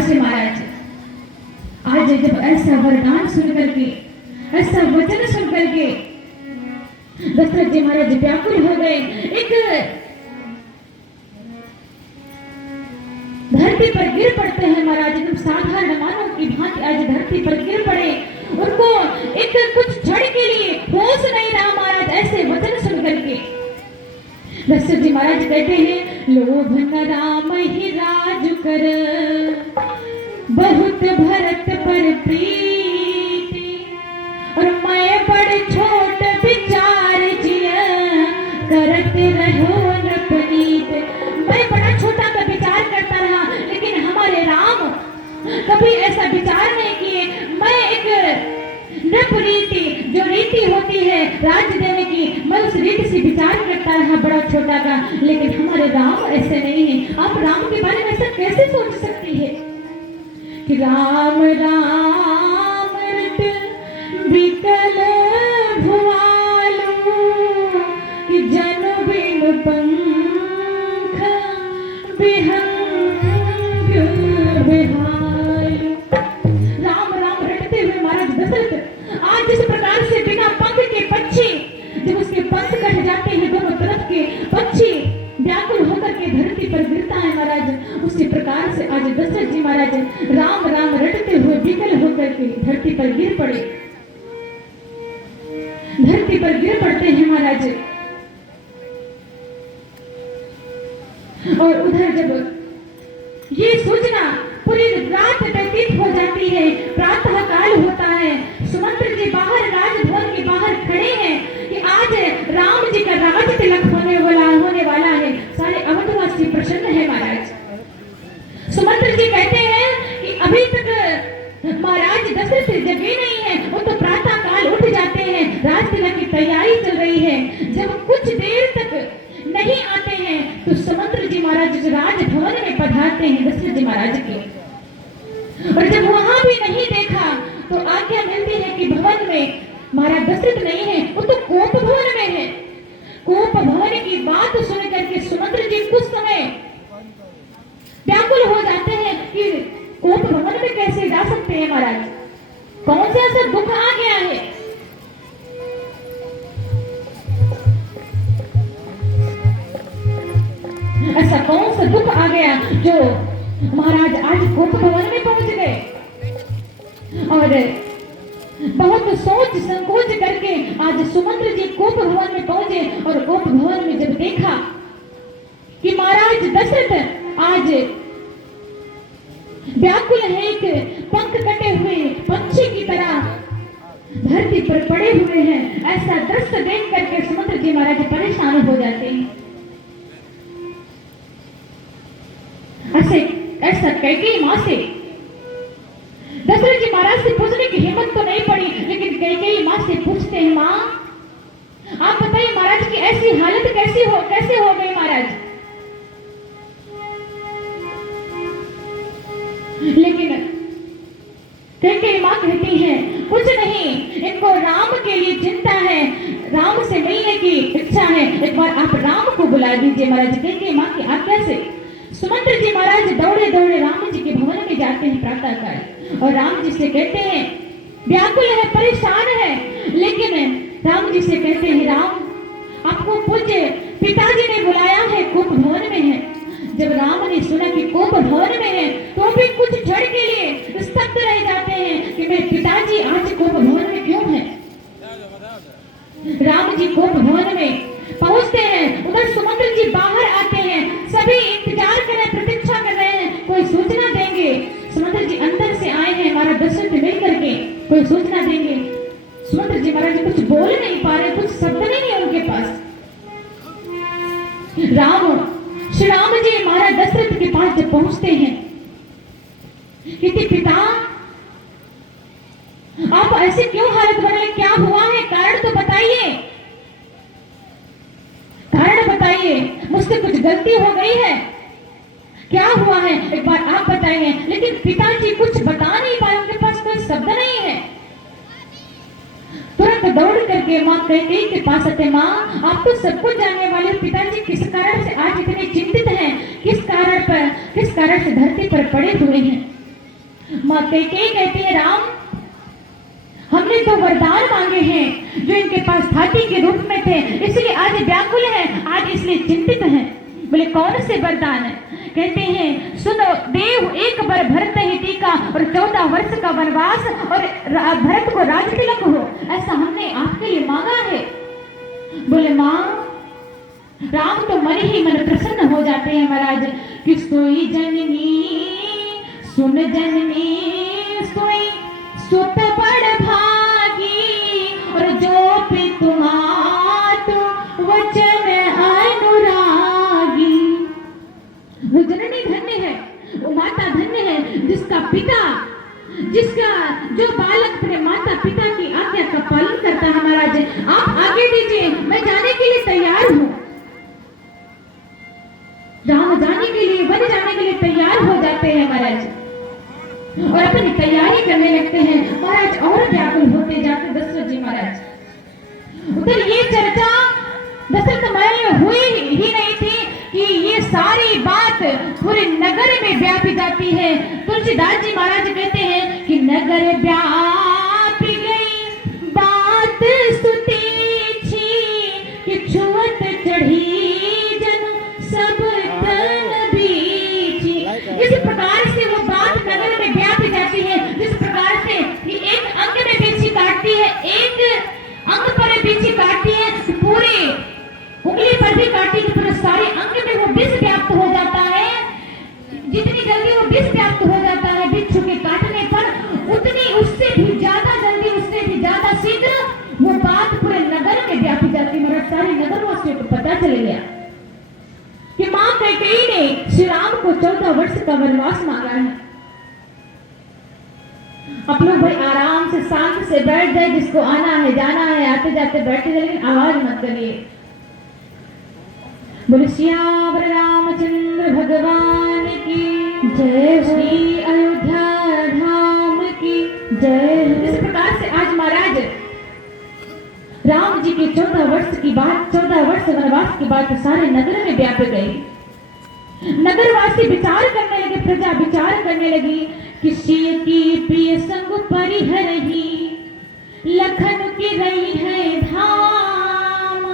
प्रकार से महाराज आज जब ऐसा वरदान सुन करके, ऐसा वचन सुन करके दशरथ जी महाराज व्याकुल हो गए। एक धरती पर गिर पड़ते हैं महाराज, एकदम साधारण मानव की भांति आज धरती पर गिर पड़े। उनको एक कुछ क्षण के लिए होश नहीं रहा महाराज ऐसे वचन सुन करके। दशरथ जी महाराज कहते हैं, लोभ न राम ही राज कर, बहुत भरत पर प्रीति, और मैं बड़ छोट विचार जिया, करत रहो न पुनीत। मैं बड़ा छोटा सा विचार करता रहा, लेकिन हमारे राम कभी ऐसा विचार नहीं किए। मैं एक नृप रीति, जो रीति होती है राज्य देने की, मैं उस रीति से विचार करता रहा बड़ा छोटा का, लेकिन हमारे राम ऐसे नहीं है। आप राम के बारे में ऐसा कैसे सोच सकती है कि राम राम विकल भुआलू, कि जन बिन पंख विहंग विहालू। राम राम रटते हुए महाराज दशरथ आज जिस प्रकार से बिना पंख के पक्षी, जब उसके पंख कट जाते हैं दोनों तरफ के, पक्षी व्याकुल होकर के धरती पर गिरता है महाराज, उसी प्रकार से आज दशरथ जी महाराज राम राम रटते हुए विकल होकर के धरती पर गिर पड़े, धरती पर गिर पड़ते हैं महाराज। और उधर जब ये सूचना पूरी रात व्यतीत हो जाती है, प्रातः काल होता है, सुमंत्र जी बाहर राजभवन के बाहर खड़े हैं कि आज राम जी का राज तिलक होने वाला है। सारे अवधवासी प्रसन्न है महाराज। सुमंत्र जी कहते हैं कि अभी तक महाराज दशरथ जगे नहीं है, वो तो प्रातः काल उठ जाते हैं, राज तिलक की तैयारी चल रही है। जब कुछ देर तक नहीं आते हैं तो सुमंत्र जी महाराज राजभवन में पधारते हैं दशरथ जी महाराज के, और जब वहां भी नहीं देखा तो आज्ञा मिलती है कि भवन में महाराज दशरथ नहीं है, वो तो कोप भवन में है। कोप भवन की बात सुन करके सुमंत्र जी कुछ समय व्याकुल हो जाते हैं कि कोप भवन में कैसे जा सकते हैं महाराज, कौन सा ऐसा दुख आ गया है। ऐसा कौन सा दुख आ गया जो महाराज आज कोप भवन में पहुंच गए। और बहुत सोच संकोच करके आज सुमंत्र जी कोप भवन में पहुंचे, और कोप भवन में जब देखा कि महाराज दशरथ आज व्याकुल है, एक पंख कटे हुए पक्षी की तरह धरती पर पड़े हुए हैं, ऐसा दृश्य देख करके सुमंत्र जी महाराज परेशान हो जाते हैं। ऐसा कैकेयी मां से दशरथ जी महाराज से पूछने की हिम्मत तो नहीं पड़ी, लेकिन कैकेयी मां से पूछते हैं, मां आप बताइए महाराज की ऐसी हालत कैसे हो गई महाराज। लेकिन कैकेयी मां कहती है, कुछ नहीं, इनको राम के लिए चिंता है, राम से मिलने की इच्छा है, एक बार आप राम को बुला दीजिए महाराज। कैकेयी मां की आज्ञा से सुमंत्र जी महाराज दौड़े दौड़े राम जी के भवन में जाते हैं प्रातः काल, और राम जी से कहते हैं, व्याकुल है, परेशान है, लेकिन राम जी से कहते हैं, राम आपको पूज्य पिताजी ने बुलाया है, कोप भवन में है। जब राम ने सुना कि कोप भवन में है तो भी कुछ क्षण के लिए स्तब्ध रह जाते हैं कि मेरे पिताजी आज कोप भवन में क्यों है। राम जी कोप भवन में पहुंचते हैं, उधर सुमंत्र जी बाहर आते हैं, सभी इंतजार कर रहे हैं, प्रतीक्षा कर रहे हैं, कोई सूचना देंगे। सुमंत्र जी अंदर से आए हैं महाराज दशरथ मिल करके, कोई सूचना देंगे। सुमंत्र जी महाराज कुछ बोल नहीं पा रहे, कुछ शब्द नहीं है उनके पास। श्री राम जी महाराज दशरथ के पास जब पहुंचते हैं, कहते पिता आप ऐसे क्यों हालत बने, क्या हुआ है, कारण तो बताइए, कारण बताइए, मुझसे कुछ गलती हो गई है, क्या हुआ है एक बार आप बताइए। लेकिन पिताजी कुछ बता नहीं पाए, उनके पास कोई शब्द नहीं है। तुरंत दौड़ करके माँ कैकेयी के पास आते, माँ आप तो सब कुछ जानने वाले, पिताजी किस कारण से आज इतने चिंतित हैं, किस कारण से धरती पर पड़े हुए हैं। माँ कैकेयी कहती है, राम हमने तो वरदान मांगे हैं जो इनके पास हाथी के रूप में थे, इसलिए आज व्याकुल है, आज इसलिए चिंतित हैं। बोले कौन से वरदान है? कहते हैं, सुनो देव एक बार भरत ही टीका और 14 वर्ष का वनवास और भरत को राज तिलक हो, ऐसा हमने आपके लिए मांगा है। बोले माँ, राम तो मन ही मन प्रसन्न हो जाते हैं महाराज कि सोई जननी सुन जननी सोई सुत बड़ भागी और जो भी तुम्हारा वचन अनुरागी। वो जननी धन्य है, वो माता धन्य है जिसका पिता, जिसका जो बालक अपने माता पिता की आज्ञा का पालन करता है। महाराज आप आगे दीजिए, मैं जाने के लिए तैयार हूँ। राम जाने के लिए, वन जाने के लिए तैयार हो जाते हैं महाराज और अपनी तैयारी करने लगते हैं। महाराज और व्याकुल होते जाते दशरथ जी महाराज। उधर ये चर्चा दशरथ महल में हुई ही नहीं थी कि ये सारी बात पूरे नगर में व्यापी जाती है। तुलसीदास जी महाराज कहते हैं कि नगर व्यापी गई बात स्तुति छी कि छुअत चढ़ी जन सब तन बीची। इस प्रकार से वो बात नगर में व्यापी जाती है, जिस प्रकार से कि एक अंग में बीछी काटती है, एक अंग पर बीछी काटती है, पूरे उंगली पर भी काटी तो पूरे सारे अंग में वो विष व्याप्त हो जाता है। जितनी जल्दी वो विष व्याप्त हो जाता है बिच्छू के काटने पर, उतनी उससे भी ज्यादा जल्दी, उससे भी ज्यादा शीघ्र वो बात पूरे नगर में व्यापी जाती है। मेरे सारे नगरवासियों को पता चल गया कि मां कैकेयी ने श्री राम को 14 वर्ष का वनवास मांगा है। आप लोग भाई आराम से शांत से बैठ जाए, जिसको आना है जाना है आते जाते बैठते जाए, लेकिन आवाज मत करिए। बोले सियावर रामचंद्र भगवान की जय, श्री अयोध्या धाम की जय। इस प्रकार से आज महाराज राम जी के 14 वर्ष की बात, 14 वर्ष वनवास की बात सारे नगर में व्याप गई। नगरवासी विचार करने लगे, प्रजा विचार करने लगी कि सिय की प्रिय संग परिहरही लखन की रही है धाम।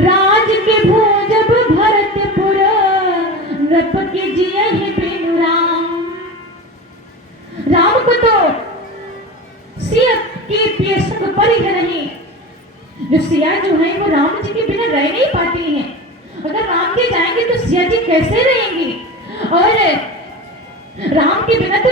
राज के भोजब भरतपुर नृप के जियहि बिनु राम। राम को तो सिय की प्रिय संग परिहरही, जो सिया जो है वो राम जी के बिना रह नहीं पाती हैं। अगर राम जी जाएंगे तो सिया जी कैसे रहेंगी, और राम के बिना तो